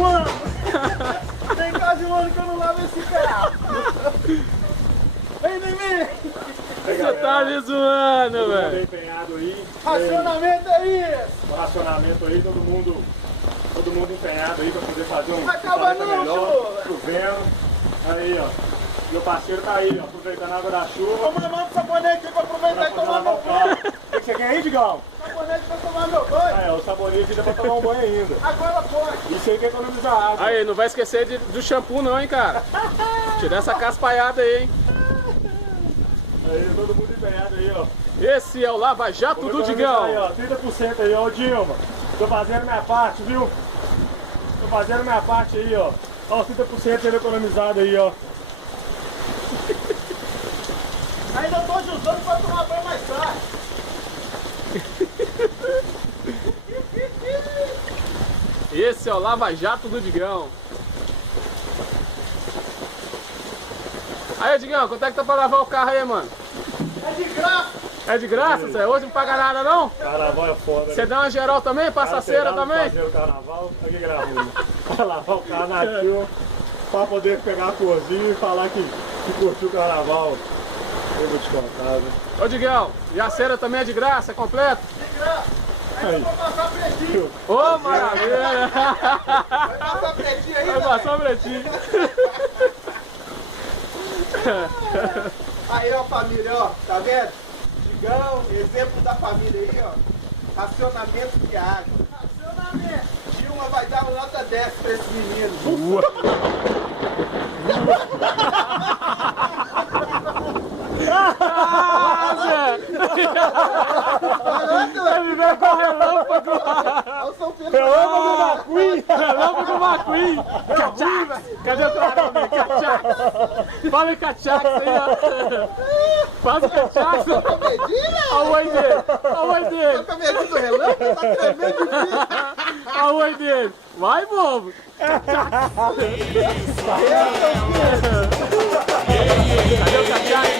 um ano. Tem quase um ano que eu não lavo esse carro. Vem em mim. Você tá me zoando, velho. Empenhado aí. Racionamento é isso. O racionamento aí, todo mundo empenhado aí pra poder fazer um Acaba não, melhor, chovendo. Aí, ó. Meu parceiro tá aí, ó, aproveitando a água da chuva. Vamos levar um sabonete aqui pra aproveitar e tomar meu banho. O que você quer aí, Digão? Sabonete pra tomar meu banho. É, o sabonete ainda pra tomar um banho ainda. Agora pode. Isso aí que economiza água. Aí, não vai esquecer do shampoo não, hein, cara. Tirar essa caspaiada aí, hein. Aí, todo mundo empenhado aí, ó. Esse é o Lava Jato do Digão. Aí, ó, 30% aí, ó, Dilma. Tô fazendo minha parte, viu? Tô fazendo minha parte aí, ó. Ó, 30% ele economizado aí, ó. Ainda tô ajudando pra tomar banho mais tarde. Esse é o Lava Jato do Digão. Aí, Digão, quanto é que tá pra lavar o carro aí, mano? É de graça. É de graça, Zé? Hoje não paga nada, não? Carnaval é foda, Você né? dá uma geral também? Passa cera também? Fazer o carnaval, aqui gravando. Pra lavar o carro na chuva, pra poder pegar a corzinha e falar que curtiu o carnaval. Eu vou te contar, né? Ô, Digão, e a cera também é de graça, é completo? De graça. Ainda Aí. vou passar pretinho. Ô, maravilha! Vai passar pretinho aí, Vai passar o pretinho. Aí, ó, família, ó. Tá vendo? Digão, exemplo da família aí, ó. Racionamento de água. Racionamento. Dilma vai dar uma nota 10 pra esse menino. Ah, Zé! Ele veio com relâmpago! Olha o São Pedro. Relâmpago da Queen! Relâmpago McQueen! Cachax! Cadê o teu nome? Cachax! Fala em Cachax aí, ó! Faz o Cachax! Medina? Olha o oi dele! Olha o oi dele! Tá com medo do relâmpago? Tá tremendo de mim. Olha o oi dele! Vai, bobo! Cadê o Cachax?